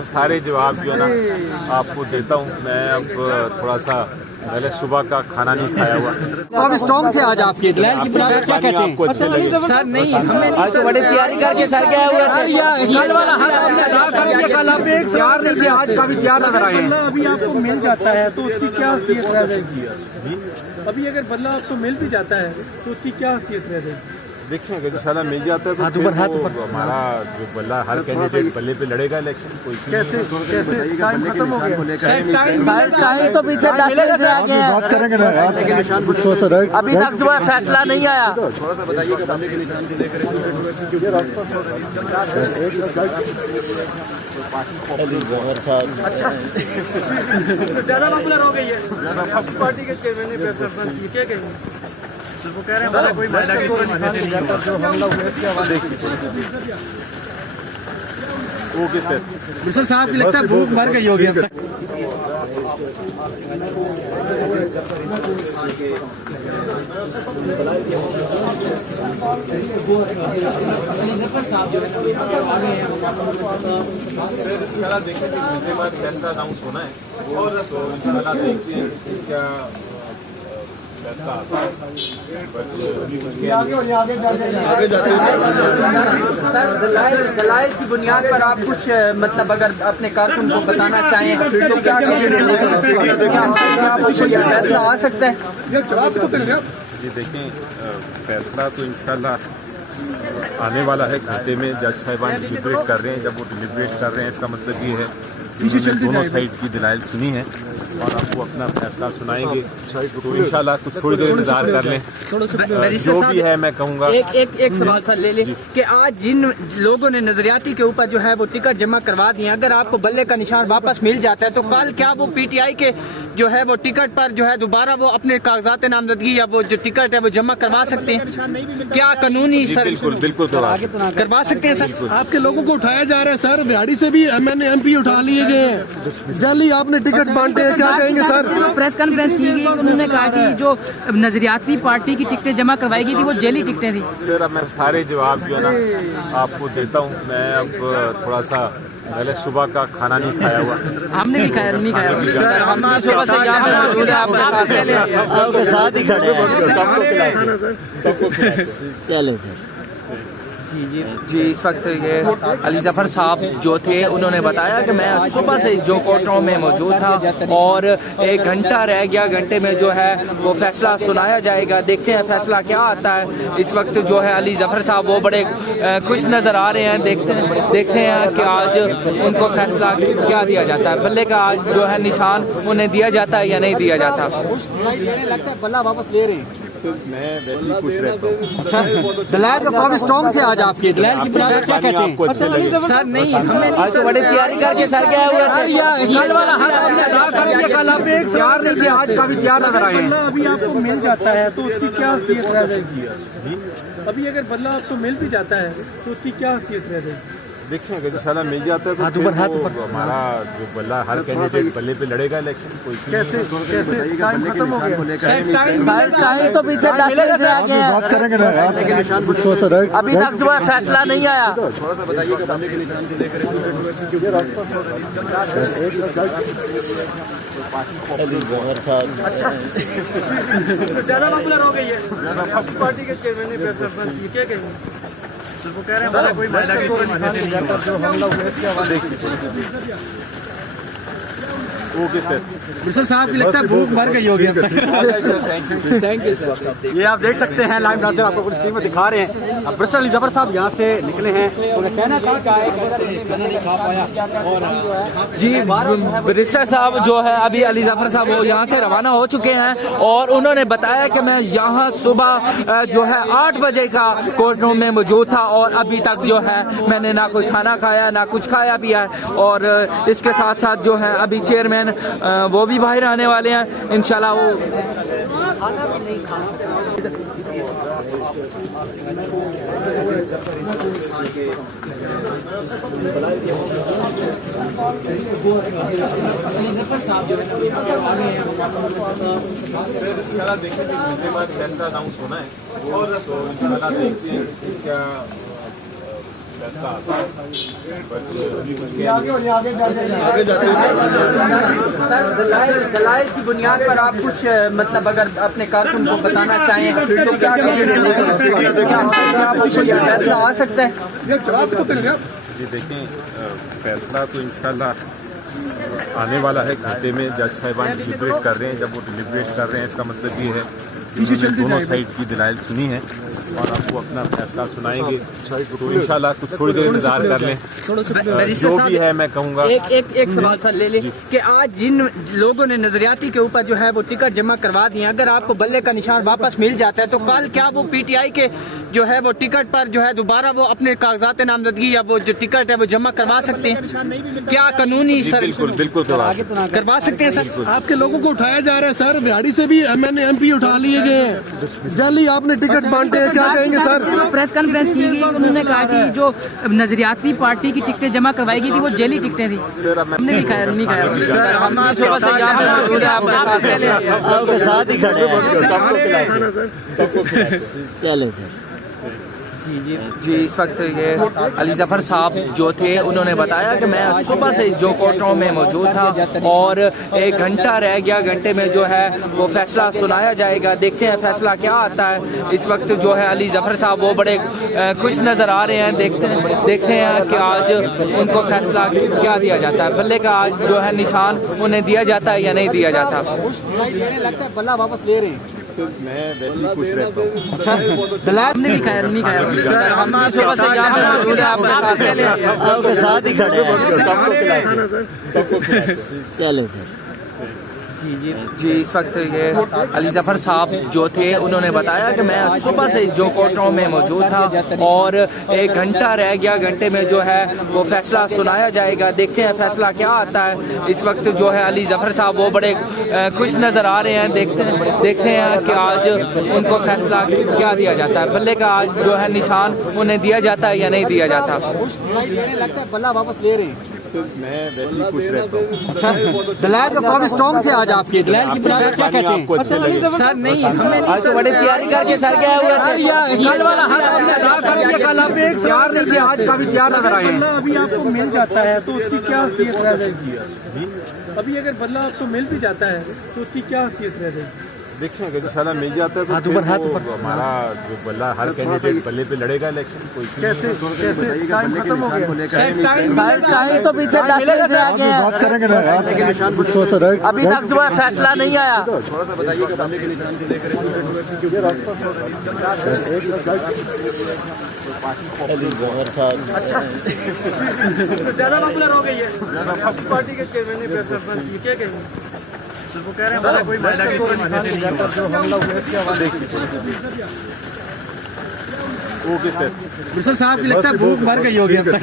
सारे जवाब जो है ना आपको देता हूँ। मैं अब थोड़ा सा पहले सुबह का खाना नहीं खाया हुआ। तो अब स्ट्रॉन्ग थे आज आपके दलाल की बुनियाद क्या कहते हैं? सर नहीं, हमें आज तो बड़ी तैयारी करके सर गया हुआ था। कल वाला हाल आपने अदा कर दिया, कल आप एक तैयार नहीं थे, आज का भी तैयार नजर आए हैं। अभी आपको मिल जाता है तो उसकी क्या हैसियत रहेगी? अभी अगर बदला आपको मिल भी जाता है तो उसकी क्या हैसियत रहेगी? देखिए अगर इंशाल्लाह मिल जाता है तो फिर वो हमारा जो बल्ला हर कैंडिडेट बल्ले पे लड़ेगा इलेक्शन। कोई कैसे टाइम खत्म हो गया? टाइम तो पीछे 10 दिन से आगे है, अभी तक जो है फैसला नहीं आया। थोड़ा सा बताइएगा बल्ले के निशान को लेकर ज्यादा पॉपुलर हो गई है पार्टी के चेयरमैन ने फैसला क्या कहेंगे? वो कह रहे हैं हमारा कोई मायना नहीं, जो हमला हुआ इसके हवाले। Okay sir. मिस्टर साहब की लगता है भूख मर गई होगी अब तक। देखिए घंटे बाद फैसला अनाउंस होना है और इंशाल्लाह देखते हैं क्या फैसला आता है। सर दलाइल की बुनियाद पर आप कुछ मतलब अगर अपने कारकुन को बताना चाहें तो क्या फैसला आ सकता है? जी देखें फैसला तो इंशाल्लाह आने वाला है घंटे में। जज साहिबान डिलिब्रेट कर रहे हैं। जब वो डिलिब्रेट कर रहे हैं इसका मतलब ये है दोनों साइड की दलाइल सुनी है और आपको अपना फैसला सुनाएंगे। तो इंशाल्लाह कुछ थोड़ी देर इंतजार कर लें। जो भी है मैं कहूँगा एक सवाल सर ले कि आज जिन लोगों ने नजरियाती के ऊपर जो है वो टिकट जमा करवा दिए, अगर आपको बल्ले का निशान वापस मिल जाता है तो कल क्या वो पीटीआई के जो है वो टिकट पर जो है दोबारा वो अपने कागजात नामजदगी या वो जो टिकट है वो जमा करवा सकते हैं? क्या कानूनी सर? बिल्कुल करवा सकते हैं सर। आपके लोगों को उठाया जा रहा है सर, बिहाड़ी से भी एमपी उठा लिए गए, जल्दी आपने टिकट बांटे हैं, क्या कहेंगे सर? प्रेस कॉन्फ्रेंस की गई, उन्होंने कहा कि जो नजरियाती पार्टी की टिकटें जमा करवाई गई थी वो जेली टिकटें थी। सर अब मैं सारे जवाब जो है ना आपको देता हूँ। मैं अब थोड़ा सा पहले सुबह का खाना नहीं खाया हुआ। हमने भी खाया नहीं खाया, हम सुबह से आपके साथ ही खड़े हैं। चले सर। जी इस वक्त ये अली जफर साहब जो थे उन्होंने बताया कि मैं सुबह से जो कोर्टों में मौजूद था और 1 घंटा रह गया, घंटे में जो है वो फैसला सुनाया जाएगा। देखते हैं फैसला क्या आता है। इस वक्त जो है अली जफर साहब वो बड़े खुश नज़र आ रहे हैं। देखते हैं कि आज उनको फैसला क्या दिया जाता है। बल्ले का आज जो है निशान उन्हें दिया जाता है या नहीं दिया जाता? लगता है बल्ला वापस ले रहे हैं। मैं वैसे ही खुश रहता हूँ। दलाल तो काफी स्ट्रॉन्ग थे आज आपके दलाल की बुनियाद क्या कहते हैं? सर नहीं, हमें आज तो बड़ी तैयारी करके सर गया हुआ था। कल वाला हाल आपने अदा कर दिया, कल आप एक तैयार नहीं थे, आज का भी तैयार नजर आए हैं। अभी आपको मिल जाता है तो उसकी क्या हैसियत रहेगी? अभी अगर बदला आपको मिल भी जाता है तो उसकी क्या हैसियत रहेगी? देखिए अगर इंशाल्लाह मिल जाता है तो फिर वो हमारा जो बल्ला हर कैंडिडेट बल्ले पे लड़ेगा इलेक्शन। कोई कैसे टाइम खत्म हो गया? टाइम तो पीछे 10 दिन से आगे है, अभी तक जो है फैसला नहीं आया। थोड़ा सा बताइएगा बल्ले के निशान को लेकर ज्यादा पॉपुलर हो गई है पार्टी के चेयरमैन ने फैसला क्या कहेंगे? वो कह रहे हैं हमारा कोई मायना नहीं, जो हमला हुआ इसके हवाले। Okay sir. मिस्टर साहब की लगता है भूख मर गई होगी अब तक। Thank you sir. ये आप देख सकते हैं लाइव नाज़िर आपको पूरी स्क्रीन में दिखा रहे हैं। अब मिस्टर अली जफर साहब यहाँ से निकले हैं, उन्हें कहना था जी बैरिस्टर साहब जो है अभी अली जफर साहब वो यहाँ से रवाना हो चुके हैं और उन्होंने बताया कि मैं यहाँ सुबह जो है 8 बजे का कोर्ट रूम में मौजूद था और अभी तक जो है मैंने ना कोई खाना खाया ना कुछ खाया पिया है। और इसके साथ साथ जो है अभी चेयरमैन वो भी बाहर आने वाले हैं इंशाल्लाह। वो देखिए घंटे बाद फैसला अनाउंस होना है और देखते हैं क्या फैसला आता है। सर दलाइल की बुनियाद पर आप कुछ मतलब अगर अपने कारकुन को बताना चाहें तो क्या फैसला आ सकता है? जी देखें, फैसला तो इंशाल्लाह आने वाला है घंटे में। जज साहिबान डिलिब्रेट कर रहे हैं। जब वो डिलिब्रेट कर रहे हैं इसका मतलब ये है कि उन्होंने दोनों साइड की दलाइल सुनी है और आपको अपना फैसला सुनाएंगे। तो इंशाल्लाह कुछ थोड़ी देर इंतजार कर लें। जो भी है मैं कहूँगा एक सवाल सर ले ले कि आज जिन लोगों ने नजरियाती के ऊपर जो है वो टिकट जमा करवा दिए, अगर आपको बल्ले का निशान वापस मिल जाता है तो कल क्या वो पीटीआई के जो है वो टिकट पर जो है दोबारा वो अपने कागजात नामजदगी या वो जो टिकट है वो जमा करवा सकते हैं? क्या कानूनी सर? बिल्कुल करवा सकते हैं सर। आपके लोगों को उठाया जा रहा है सर, बिहाड़ी से भी एमएनए एमपी उठा लिए गए हैं। जल्दी आपने टिकट बांटे हैं, क्या कहेंगे सर? प्रेस कॉन्फ्रेंस की गई, उन्होंने कहा कि जो नजरियाती पार्टी की टिकटें जमा करवाई गई थी वो जेली टिकटें थी। हमने भी खाया नहीं खाया सर हम सुबह से यहाँ आपके साथ ही खड़े हैं। चले सर। जी इस वक्त ये अली जफर साहब जो थे उन्होंने बताया कि मैं सुबह से जो कोर्टों में मौजूद था और 1 घंटा रह गया, घंटे में जो है वो फैसला सुनाया जाएगा। देखते हैं फैसला क्या आता है। इस वक्त जो है अली जफर साहब वो बड़े खुश नज़र आ रहे हैं। देखते हैं कि आज उनको फैसला क्या दिया जाता है। बल्ले का आज जो है निशान उन्हें दिया जाता है या नहीं दिया जाता। लगता है बल्ला वापस ले रहे हैं। मैं वैसे ही खुश रहता हूँ। हमने भी खाया नहीं खाया सर हम सुबह से यहाँ आपके साथ ही खड़े हैं। चले सर। जी इस वक्त ये अली जफर साहब जो थे उन्होंने बताया कि मैं सुबह से जो कोर्टों में मौजूद था और 1 घंटा रह गया, घंटे में जो है वो फैसला सुनाया जाएगा। देखते हैं फैसला क्या आता है। इस वक्त जो है अली जफर साहब वो बड़े खुश नज़र आ रहे हैं। देखते हैं कि आज उनको फैसला क्या दिया जाता है। बल्ले का आज जो है निशान उन्हें दिया जाता है या नहीं दिया जाता। लगता है बल्ला वापस ले रहे हैं। मैं वैसे ही खुश रहता हूँ। दलाल तो काफी स्ट्रॉन्ग थे आज आपके। दलाल की बुनियाद क्या कहते हैं? सर नहीं हमें आज तो बड़ी तैयारी करके सर गया हुआ था। कल वाला हाल आपने अदा कर दिया, कल आप एक तैयार नहीं थे, आज काफी तैयार नजर आए हैं। अभी आपको मिल जाता है तो उसकी क्या हैसियत रह जाएगी? अभी अगर बदला आपको मिल भी जाता है तो उसकी क्या हैसियत रह जाएगी? देखिए अगर इंशाल्लाह मिल जाता है तो हमारा जो बल्ला हर कैंडिडेट बल्ले पे लड़ेगा इलेक्शन। कोई टाइम खत्म हो गया। टाइम तो पीछे 10 दिन से आगे है। अभी तक जो है फैसला नहीं आया। थोड़ा सा बताइएगा बल्ले के निशान को लेकर ज्यादा पॉपुलर हो गई है पार्टी के चेयरमैन ने प्रेस कॉन्फ्रेंस की, क्या कहेंगे? वो कह रहे हैं हमारा कोई मायदा किसी महीने से नहीं हुआ। Okay sir. साहब की लगता है भूख मर गई होगी अब तक।